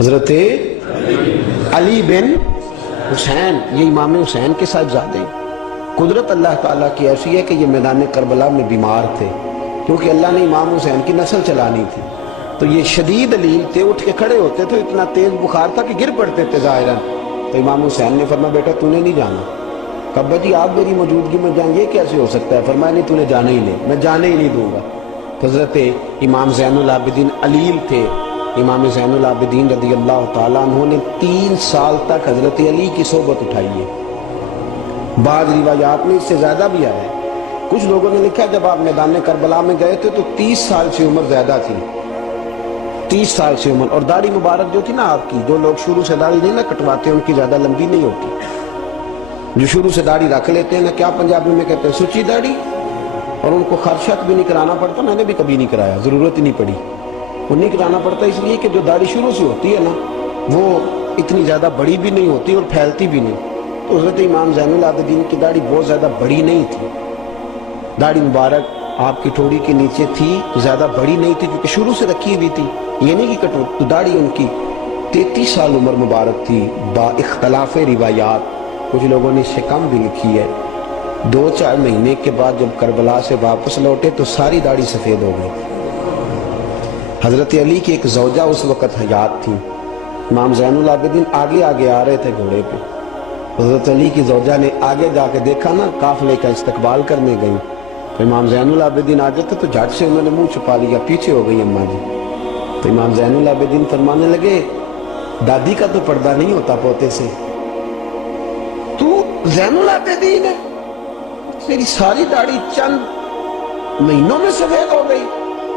حضرت علی بن حسین، یہ امام حسین کے صاحبزادے۔ قدرت اللہ تعالیٰ کی ایسی ہے کہ یہ میدان کربلا میں بیمار تھے، کیونکہ اللہ نے امام حسین کی نسل چلانی تھی، تو یہ شدید علیل تھے، اٹھ کے کھڑے ہوتے تھے، اتنا تیز بخار تھا کہ گر پڑتے تھے ظاہراً۔ تو امام حسین نے فرمایا بیٹا تو نے نہیں جانا۔ کہا جی آپ میری موجودگی میں جائیں، یہ کیسے ہو سکتا ہے؟ فرمایا نہیں تو نے جانا ہی نہیں، میں جانے ہی نہیں دوں گا۔ حضرت امام زین العابدین علیل تھے، امام زین العابدین رضی اللہ تعالیٰ عنہ نے 3 سال تک حضرت علی کی صحبت اٹھائی ہے۔ بعض روایات میں اس سے زیادہ بھی آیا ہے۔ کچھ لوگوں نے لکھا جب آپ میدان کربلا میں گئے تھے تو 30 سال سے عمر زیادہ تھی، 30 سال سے عمر، اور داڑھی مبارک جو تھی نا آپ کی، جو لوگ شروع سے داڑھی نہیں نہ کٹواتے ان کی زیادہ لمبی نہیں ہوتی، جو شروع سے داڑھی رکھ لیتے ہیں نا، کیا پنجابی میں کہتے ہیں سچی داڑھی، اور ان کو خرشت بھی نہیں کرانا پڑتا، میں نے بھی کبھی نہیں کرایا، ضرورت ہی نہیں پڑی، وہ نہیں کرانا پڑتا اس لیے کہ جو داڑھی شروع سے ہوتی ہے نا وہ اتنی زیادہ بڑی بھی نہیں ہوتی اور پھیلتی بھی نہیں۔ تو حضرت امام زین العابدین کی داڑھی بہت زیادہ بڑی نہیں تھی، داڑھی مبارک آپ کی ٹھوڑی کے نیچے تھی، زیادہ بڑی نہیں تھی کیونکہ شروع سے رکھی ہوئی تھی، یہ نہیں کہ کٹو، تو داڑھی ان کی 33 سال عمر مبارک تھی با اختلاف روایات، کچھ لوگوں نے اس سے کم بھی لکھی ہے۔ 2-4 مہینے کے بعد جب کربلا سے واپس لوٹے تو ساری داڑھی سفید ہو گئی۔ حضرت علی کی ایک زوجہ اس وقت حیات تھی، امام زین العابدین آگے آگے آ رہے تھے گھوڑے پہ، حضرت علی کی زوجہ نے آگے جا کے دیکھا نا، قافلے کا استقبال کرنے گئی، تو امام زین العابدین آگے تھے تو جھٹ سے انہوں نے منہ چھپا لیا، پیچھے ہو گئی اماں جی۔ تو امام زین العابدین فرمانے لگے دادی کا تو پردہ نہیں ہوتا پوتے سے، تو زین العابدین ہے، تیری ساری داڑھی چند مہینوں میں سفید ہو گئی۔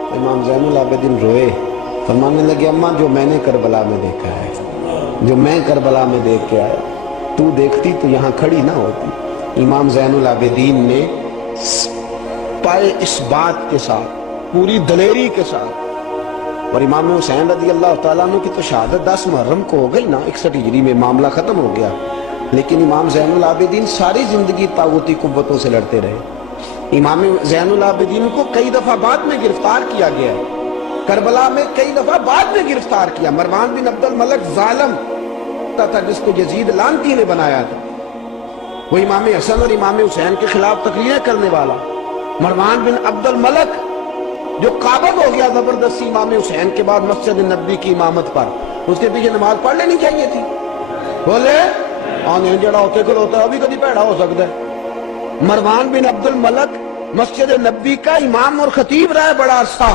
تو امام زین العابدین روئے، فرمانے لگے اماں جو میں نے کربلا میں دیکھا ہے، جو میں کربلا میں دیکھ کے آیا، تو دیکھتی تو یہاں کھڑی نہ ہوتی۔ امام زین العابدین نے پائے اس بات کے ساتھ، پوری دلیری کے ساتھ، اور امام حسین رضی اللہ تعالیٰ عنہ کی تو شہادت 10 محرم کو ہو گئی نا، 61 ہجری میں معاملہ ختم ہو گیا، لیکن امام زین العابدین ساری زندگی طاغوتی قوتوں سے لڑتے رہے۔ امام زین العابدین کو کئی دفعہ بعد میں گرفتار کیا گیا ہے، کربلا میں کئی دفعہ بعد میں گرفتار کیا۔ مروان بن عبد الملک ظالم تھا جس کو یزید لعنتی نے بنایا تھا، وہ امام حسن اور امام حسین کے خلاف تقریریں کرنے والا مروان بن عبد الملک جو قابض ہو گیا زبردستی امام حسین کے بعد مسجد نبوی کی امامت پر، اس کے پیچھے نماز پڑھ لینی چاہیے تھی، بولے آنے جڑا ہوتے کل ہوتا ہے ابھی کبھی پیڑا ہو سکتا ہے۔ مروان بن عبد الملک مسجد نبوی کا امام اور خطیب رہا ہے بڑا عرصہ،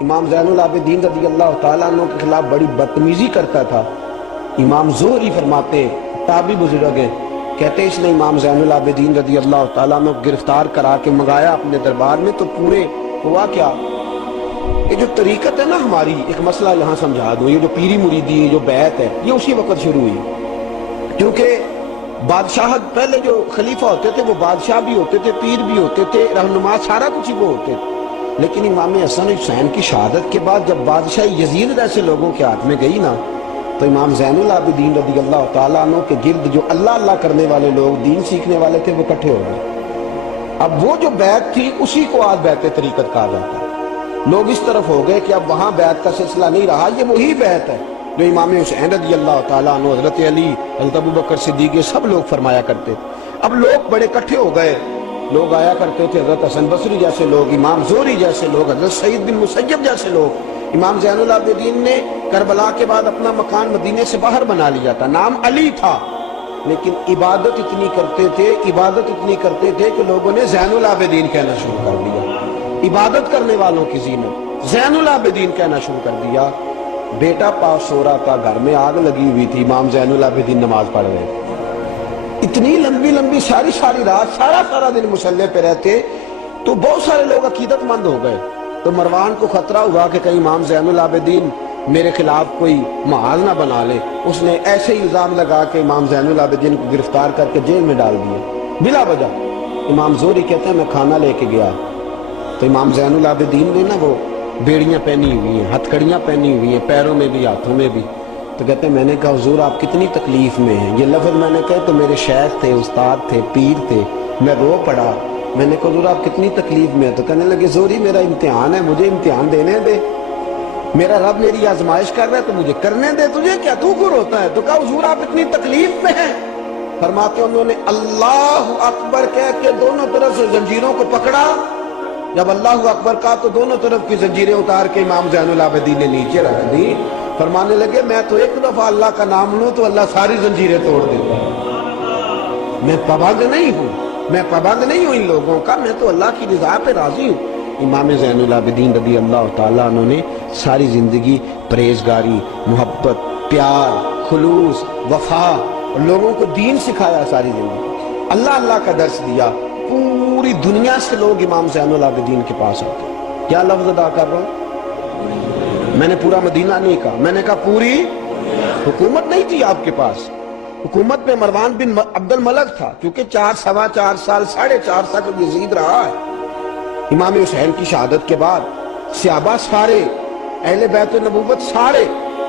امام زین العابدین رضی اللہ تعالیٰ عنہ کے خلاف بڑی بدتمیزی کرتا تھا۔ امام زہری فرماتے، تابعی بزرگ ہیں، کہتے اس نے امام زین العابدین رضی اللہ تعالیٰ عنہ گرفتار کرا کے منگایا اپنے دربار میں، تو پورے ہوا کیا، یہ جو طریقت ہے نا ہماری، ایک مسئلہ یہاں سمجھا دوں، یہ جو پیری مریدی ہے، جو بیعت ہے، یہ اسی وقت شروع ہوئی، کیونکہ بادشاہت پہلے جو خلیفہ ہوتے تھے وہ بادشاہ بھی ہوتے تھے، پیر بھی ہوتے تھے، رہنما، سارا کچھ ہی وہ ہوتے تھے، لیکن امام حسن حسین کی شہادت کے بعد جب بادشاہی یزید جیسے لوگوں کے ہاتھ میں گئی نا، تو امام زین العابدین رضی اللہ تعالیٰ عنہ کے گرد جو اللہ اللہ کرنے والے لوگ، دین سیکھنے والے تھے، وہ اکٹھے ہو گئے۔ اب وہ جو بیعت تھی اسی کو آج بیعت طریقت کہا جاتا ہے۔ لوگ اس طرف ہو گئے کہ اب وہاں بیعت کا سلسلہ نہیں رہا، یہ وہی بیعت ہے جو امام حسین رضی اللہ تعالیٰ عنہ، حضرت علی، حضرت ابوبکر صدیق، سب لوگ فرمایا کرتے تھے۔ اب لوگ بڑے اکٹھے ہو گئے، لوگ آیا کرتے تھے، حضرت حسن بصری جیسے لوگ، امام زہری جیسے لوگ، حضرت سعید بن مسیب جیسے لوگ۔ امام زین العابدین نے کربلا کے بعد اپنا مکان مدینے سے باہر بنا لیا تھا، نام علی تھا، لیکن عبادت اتنی کرتے تھے کہ لوگوں نے زین العابدین کہنا شروع کر دیا، عبادت کرنے والوں کی زینت زین العابدین کہنا شروع کر دیا۔ بیٹا پاس سو رہا تھا، گھر میں آگ لگی ہوئی تھی، امام زین العابدین نماز پڑھ رہے تھے، اتنی لمبی ساری رات سارا دن مصلی پہ رہتے، تو بہت سارے لوگ عقیدت مند ہو گئے۔ تو مروان کو خطرہ ہوا کہ کہیں امام زین العابدین میرے خلاف کوئی محاذ نہ بنا لے، اس نے ایسے ہی الزام لگا کے امام زین العابدین کو گرفتار کر کے جیل میں ڈال دیا بلا وجہ۔ امام زہری کہتے ہیں میں کھانا لے کے گیا تو امام زین العابدین نے نا وہ بیڑیاں پہنی ہوئی ہیں، ہتھ کڑیاں پہنی ہوئی ہیں، پیروں میں بھی ہاتھوں میں بھی، تو کہتے ہیں میں نے کہا حضور آپ کتنی تکلیف میں ہیں، یہ لفظ میں نے کہا تو میرے شیخ تھے، استاد تھے، پیر تھے، میں رو پڑا، میں نے کہا حضور آپ کتنی تکلیف میں ہیں، تو کہنے لگے زہری میرا امتحان ہے، مجھے امتحان دینے دے، میرا رب میری آزمائش کر رہا ہے تو مجھے کرنے دے، تجھے کیا، تو کیوں روتا ہے؟ تو کہا حضور آپ اتنی تکلیف میں ہیں؟ فرماتے انہوں نے اللہ اکبر کہہ کے دونوں طرف سے زنجیروں کو پکڑا، جب اللہ اکبر کہا تو دونوں طرف کی زنجیریں اتار کے امام زین العابدین نے نیچے رکھ دی۔ فرمانے لگے میں تو ایک دفعہ اللہ کا نام لوں تو اللہ ساری زنجیریں توڑ دیتا ہے، میں پابند نہیں ہوں، میں پابند نہیں ہوں ان لوگوں کا، میں تو اللہ کی رضا پہ راضی ہوں۔ امام زین العابدین رضی اللہ تعالیٰ عنہ نے ساری زندگی پرہیزگاری، محبت، پیار، خلوص، وفا اور لوگوں کو دین سکھایا، ساری زندگی اللہ اللہ کا درس دیا۔ پوری دنیا سے لوگ امام زین العابدین کے پاس آتے ہیں۔ کیا لفظ ادا کر رہا ہوں؟ میں نے پورا مدینہ نہیں کہا، میں نے کہا پوری حکومت نہیں تھی آپ کے پاس، حکومت میں مروان بن عبد الملک تھا، کیونکہ 4 سال 4.5 سال یزید رہا ہے۔ امام حسین کی شہادت کے بعد صحابہ سارے، اہل بیت النبوت سارے،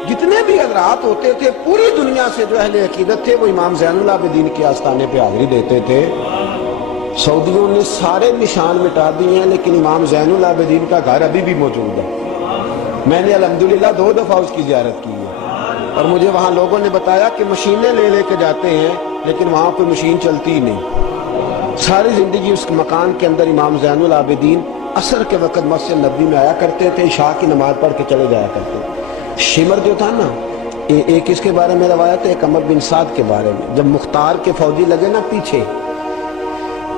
جتنے بھی حضرات ہوتے تھے پوری دنیا سے جو اہل عقیدت تھے وہ امام زین العابدین کے آستانے پہ حاضری دیتے تھے۔ سعودیوں نے سارے نشان مٹا دیے ہیں لیکن امام زین العابدین کا گھر ابھی بھی موجود ہے۔ میں نے الحمدللہ 2 دفعہ اس کی زیارت کی ہے، اور مجھے وہاں لوگوں نے بتایا کہ مشینیں لے کے جاتے ہیں لیکن وہاں کوئی مشین چلتی ہی نہیں۔ ساری زندگی اس مکان کے اندر امام زین العابدین عصر کے وقت مسجد نبوی میں آیا کرتے تھے، عشاء کی نماز پڑھ کے چلے جایا کرتے تھے۔ شمر جو تھا نا، ایک اس کے بارے میں روایت ہے، ایک عمر بن سعد کے بارے میں، جب مختار کے فوجی لگے نا پیچھے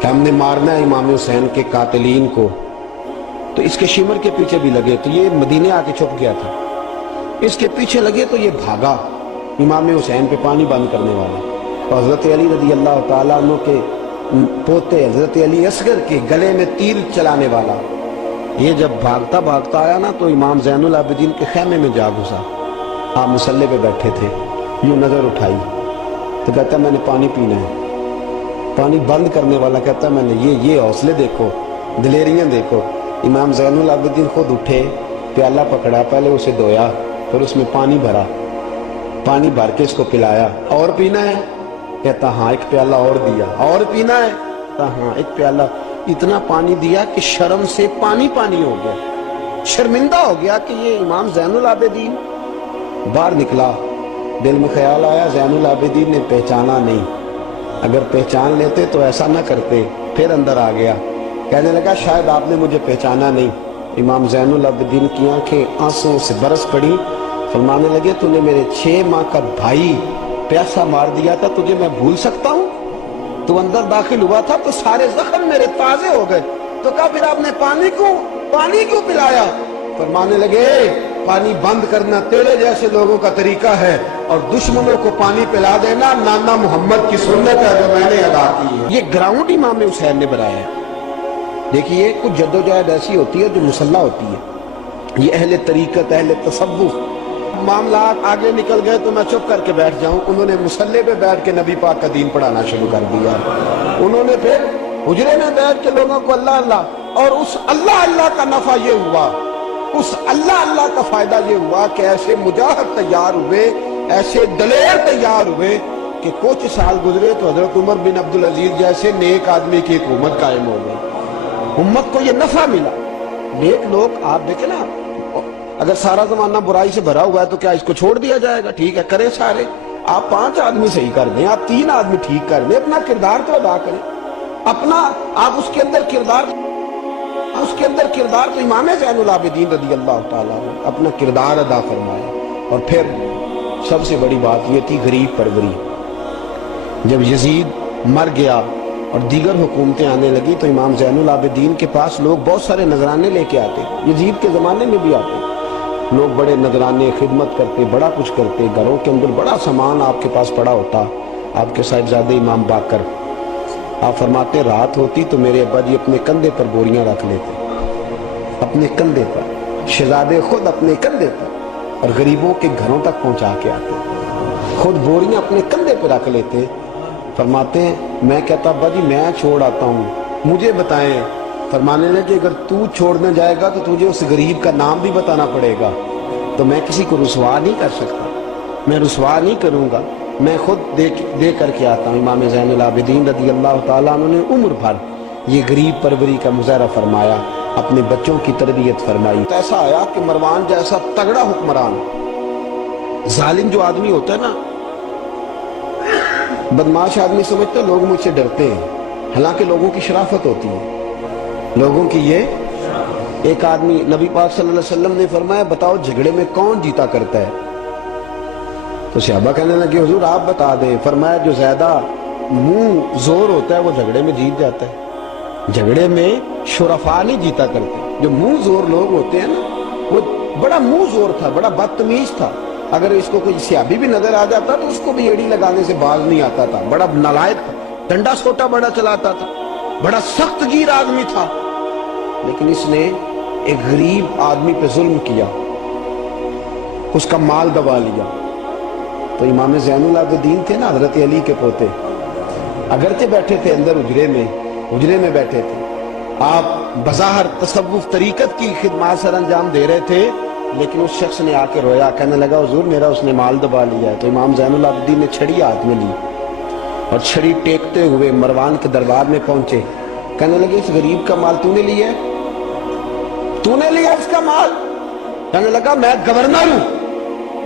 کہ ہم نے مارنا ہے امام حسین کے قاتلین کو، تو اس کے شمر کے پیچھے بھی لگے، تو یہ مدینے آ کے چھپ گیا تھا، اس کے پیچھے لگے تو یہ بھاگا، امام حسین پہ پانی بند کرنے والا، اور حضرت علی رضی اللہ تعالیٰ عنہ کے پوتے حضرت علی اصغر کے گلے میں تیر چلانے والا، یہ جب بھاگتا بھاگتا آیا نا تو امام زین العابدین کے خیمے میں جا گھسا۔ آپ مصلی پہ بیٹھے تھے، یوں نظر اٹھائی تو کہتا میں نے پانی پینا ہے، پانی بند کرنے والا کہتا میں نے یہ حوصلے دیکھو، دلیریاں دیکھو۔ امام زین العابدین خود اٹھے، پیالہ پکڑا، پہلے اسے دھویا، پھر اس میں پانی بھرا، پانی بھر کے اس کو پلایا۔ اور پینا ہے؟ کہتا ہاں۔ ایک پیالہ اور دیا۔ اور پینا ہے؟ کہتا ہاں۔ ایک پیالہ، اتنا پانی دیا کہ شرم سے پانی پانی ہو گیا، شرمندہ ہو گیا کہ یہ امام زین العابدین۔ باہر نکلا، دل میں خیال آیا زین العابدین نے پہچانا نہیں، اگر پہچان لیتے تو ایسا نہ کرتے۔ پھر اندر آ گیا، کہنے لگا شاید آپ نے مجھے پہچانا نہیں۔ امام زین العابدین کی آنکھیں آنسوں سے برس پڑی، فرمانے لگے تو نے میرے 6 ماہ کا بھائی پیاسا مار دیا تھا، تجھے میں بھول سکتا ہوں؟ تو اندر داخل ہوا تھا تو سارے زخم میرے تازے ہو گئے، تو کہا پھر آپ نے پانی کیوں پلایا؟ فرمانے لگے پانی بند کرنا تیرے جیسے لوگوں کا طریقہ ہے، اور دشمنوں کو پانی پلا دینا نانا محمد کی سنت ہے جو میں نے ادا کی ہے۔ یہ گراؤنڈ امام حسین نے بنایا ہے۔ دیکھیے کچھ جدوجہد ایسی ہوتی ہے جو مسلح ہوتی ہے، یہ اہل طریقت، اہل تصوف۔ معاملات آگے نکل گئے تو میں چپ کر کے بیٹھ جاؤں، انہوں نے مصلی پہ بیٹھ کے نبی پاک کا دین پڑھانا شروع کر دیا، انہوں نے پھر حجرے میں بیٹھ کے لوگوں کو اللہ اللہ، اور اس اللہ اللہ کا نفع یہ ہوا، اس اللہ اللہ کا فائدہ یہ ہوا کہ ایسے مجاہد تیار ہوئے، ایسے دلیر تیار ہوئے کہ کچھ سال گزرے تو حضرت عمر بن عبدالعزیز جیسے نیک آدمی کی حکومت قائم ہو گئی، امت کو یہ نفع ملا۔ نیک لوگ آپ دیکھیں نا، اگر سارا زمانہ برائی سے بھرا ہوا ہے تو کیا اس کو چھوڑ دیا جائے گا؟ ٹھیک ہے کریں سارے، آپ 5 آدمی صحیح کر دیں، آپ 3 آدمی ٹھیک کر دیں، اپنا کردار تو ادا کریں، اپنا آپ اس کے اندر کردار تو امام زین العابدین رضی اللہ تعالیٰ عنہ اپنا کردار ادا فرمایا۔ اور پھر سب سے بڑی بات یہ تھی غریب پروری۔ جب یزید مر گیا اور دیگر حکومتیں آنے لگی تو امام زین العابدین کے پاس لوگ بہت سارے نذرانے لے کے آتے، یزید کے زمانے میں بھی آتے، لوگ بڑے نذرانے خدمت کرتے، بڑا کچھ کرتے، گھروں کے اندر بڑا سامان آپ کے پاس پڑا ہوتا۔ آپ کے صاحبزادے امام باقر، آپ فرماتے رات ہوتی تو میرے ابا جی اپنے کندھے پر بوریاں رکھ لیتے، اپنے کندھے پر، شہزادے خود اپنے کندھے پر، اور غریبوں کے گھروں تک پہنچا کے آتے، خود بوریاں اپنے کندھے پہ رکھ لیتے۔ فرماتے ہیں میں کہتا ابا جی میں چھوڑ آتا ہوں، مجھے بتائیں۔ فرمانے لگے کہ اگر تو چھوڑنے جائے گا تو تجھے اس غریب کا نام بھی بتانا پڑے گا، تو میں کسی کو رسوا نہیں کر سکتا، میں رسوا نہیں کروں گا، میں خود دے کر کے آتا ہوں۔ امام زین العابدین رضی اللہ تعالیٰ عنہ نے عمر بھر یہ غریب پروری کا مظاہرہ فرمایا۔ اپنے بچوں کی تربیت فرمائی. ایسا آیا کہ مروان جیسا تگڑا حکمران، ظالم جو آدمی ہوتا ہے نا، بدماش آدمی سمجھتا ہے لوگ مجھ سے ڈرتے ہیں، حالانکہ لوگوں کی شرافت ہوتی ہے، لوگوں کی یہ. ایک آدمی، نبی پاک صلی اللہ علیہ وسلم نے فرمایا بتاؤ جھگڑے میں کون جیتا کرتا ہے؟ تو صحابہ کہنے لگے حضور آپ بتا دیں. فرمایا جو زیادہ منہ زور ہوتا ہے وہ جھگڑے میں جیت جاتا ہے. جھگڑے میں شرفا نہیں جیتا کرتے. جو منہ زور لوگ ہوتے ہیں نا، وہ بڑا منہ زور تھا، بڑا بدتمیز تھا. اگر اس کو کوئی صحابی بھی نظر آ جاتا تو اس کو بھی ایڑی لگانے سے باز نہیں آتا تھا. بڑا نالائق تھا، ڈنڈا سوٹا بڑا چلاتا تھا، بڑا سخت گیر آدمی تھا. لیکن اس نے ایک غریب آدمی پہ ظلم کیا، اس کا مال دبا لیا. تو امام زین العابدین تھے نا، حضرت علی کے پوتے، اگرچہ بیٹھے تھے اندر حجرے میں بیٹھے تھے، آپ بظاہر تصوف طریقت کی خدمات سر انجام دے رہے تھے، لیکن اس شخص نے آ کے رویا، کہنے لگا حضور میرا اس نے مال دبا لیا ہے. تو امام زین العابدین نے چھڑی ہاتھ میں لی اور چھڑی ٹیکتے ہوئے مروان کے دربار میں پہنچے. کہنے لگے اس غریب کا مال تو نے لیا ہے؟ تو نے لیا اس کا مال؟ کہنے لگا میں گورنر ہوں.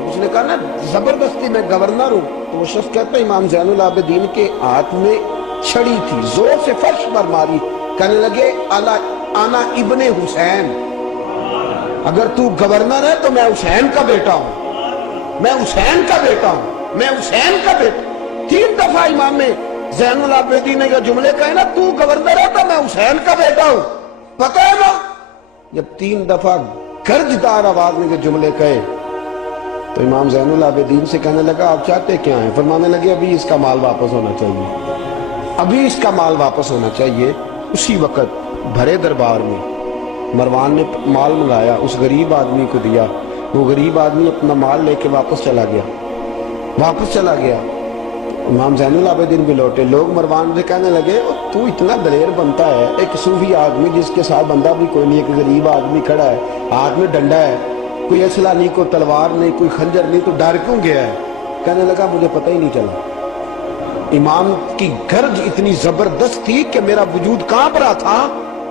اس نے کہا نا زبردستی میں گورنر ہوں. تو وہ شخص کہتا ہے امام زین العابدین کے ہاتھ میں چھڑی تھی، زور سے فرش پر ماری. کہنے لگے انا ابن حسین، اگر تو گورنر ہے تو میں حسین کا بیٹا ہوں، میں حسین کا بیٹا ہوں، میں حسین کا بیٹا. 3 دفعہ امام زین العابدین نے یہ جملے کہے نا، تو گورنر ہے تو میں حسین کا بیٹا ہوں. پتہ ہے نا جب 3 دفعہ گرجدار آواز میں یہ جملے کہے تو امام زین العابدین سے کہنے لگا آپ چاہتے کیا ہیں؟ فرمانے لگے ابھی اس کا مال واپس ہونا چاہیے، ابھی اس کا مال واپس ہونا چاہیے. اسی وقت بھرے دربار میں مروان نے مال منگایا، اس غریب آدمی کو دیا. وہ غریب آدمی اپنا مال لے کے واپس چلا گیا. امام زین العابدین بھی لوٹے. لوگ مروان سے کہنے لگے تو اتنا دلیر بنتا ہے، ایک صوفی آدمی جس کے ساتھ بندہ بھی کوئی نہیں، ایک غریب آدمی کھڑا ہے، ہاتھ میں ڈنڈا ہے، کوئی اسلحہ نہیں، کوئی تلوار نہیں، کوئی خنجر نہیں، تو ڈر کیوں گیا ہے؟ کہنے لگا مجھے پتہ ہی نہیں چلا. امام کی گرج اتنی زبردست تھی کہ میرا وجود کانپ رہا تھا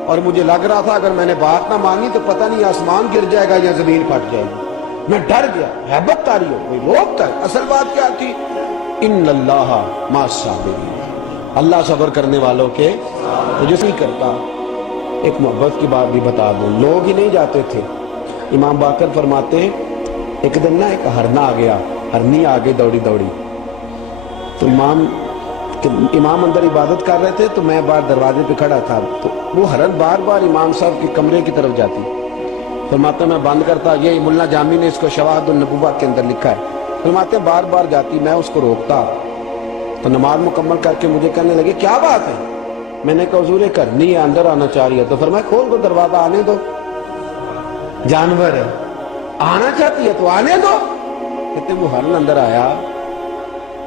اور مجھے لگ رہا تھا اگر میں نے بات نہ مانی تو پتہ نہیں آسمان گر جائے گا یا زمین پھٹ جائے گی. میں ڈر گیا، ہیبت تاری ہو گئی. روکتا ہے. اصل بات کیا تھی؟ ان اللہ مع الصابرین، اللہ صبر کرنے والوں کے مجھے نہیں کرتا. ایک محبت کی بات بھی بتا دوں، لوگ ہی نہیں جاتے تھے. امام باقر فرماتے ہیں ایک دن نا ایک ہرنا آ گیا، ہرنی آگے دوڑی تو امام اندر عبادت کر رہے تھے تو میں باہر دروازے پہ کھڑا تھا. تو وہ ہرن بار بار امام صاحب کے کمرے کی طرف جاتی. فرماتے میں بند کرتا، یہ ملا جامی نے اس کو شواہد النبوہ کے اندر لکھا ہے. فرماتے بار بار جاتی، میں اس کو روکتا تو نماز مکمل کر کے مجھے کہنے لگے کیا بات ہے؟ میں نے کہا حضور ایک ہرنی ہے اندر آنا چاہ رہی ہے. تو فرمایا کھول دو دروازہ، آنے دو، جانور ہے، آنا چاہتی ہے تو آنے دو. کہتے وہ ہرن اندر آیا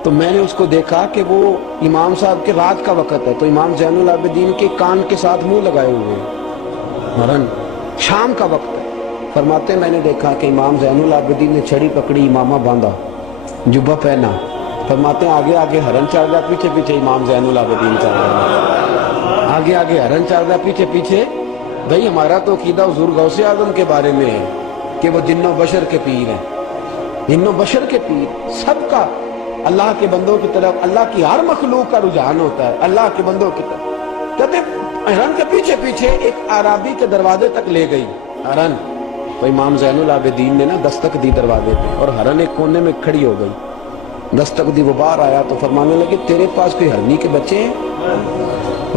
تو میں نے اس کو دیکھا کہ وہ امام صاحب کے رات کا وقت ہے، تو امام زین العابدین کے کان کے ساتھ منہ لگائے ہوئے ہیں. ہرن شام کا وقت ہے. فرماتے میں نے دیکھا کہ امام زین العابدین نے چھڑی پکڑی، امامہ باندھا، جبہ پہنا. فرماتے ہیں آگے آگے ہرن چل رہا، پیچھے پیچھے امام زین العابدین چل رہا. آگے آگے ہرن چل رہا، پیچھے پیچھے. بھئی ہمارا تو عقیدہ حضور غوث اعظم کے بارے میں ہے کہ وہ جن و بشر کے پیر ہیں، جن و بشر کے پیر. سب کا اللہ کے بندوں کی طرف، اللہ کی ہر مخلوق کا رجحان ہوتا ہے اللہ کے بندوں کی طرف. کہتے ہرن کے پیچھے پیچھے ایک عرابی کے دروازے تک لے گئی ہرن. تو امام زین العابدین نے نا دستک دی دروازے پہ اور ہرن ایک کونے میں کھڑی ہو گئی. دستک دی، وہ باہر آیا تو فرمانے لگے تیرے پاس کوئی ہرنی کے بچے ہیں؟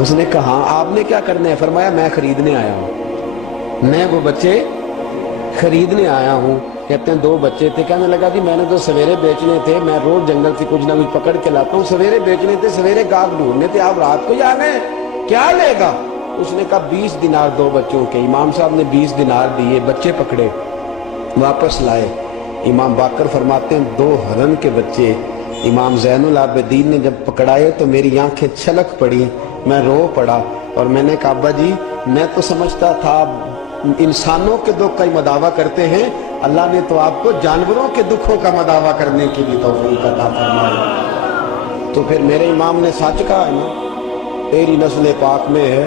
اس نے کہا ہاں. آپ نے کیا کرنا ہے؟ فرمایا میں خریدنے آیا ہوں، میں وہ بچے خریدنے آیا ہوں. کہتے ہیں 2 بچے تھے. کہنے لگا جی میں نے تو سویرے بیچنے تھے، میں روز جنگل سے کچھ نہ کچھ پکڑ کے لاتا ہوں، سویرے بیچنے تھے، سویرے گاہک ڈھونڈنے تھے، آپ رات کو جا گئے، کیا لے گا؟ اس نے کہا 20 دینار 2 بچوں کے. امام صاحب نے 20 دینار دیے، بچے پکڑے، واپس لائے. امام باقر فرماتے ہیں 2 ہرن کے بچے امام زین العابدین نے جب پکڑائے تو میری آنکھیں چھلک پڑی، میں رو پڑا. اور میں نے کہا ابا جی میں تو سمجھتا تھا انسانوں کے دکھ کا ہی مداوع کرتے ہیں، اللہ نے تو آپ کو جانوروں کے دکھوں کا مداوع کرنے کی بھی توفیق عطا فرمائی. تو پھر میرے امام نے سچ کہا ہے نا، تیری نسل پاک میں ہے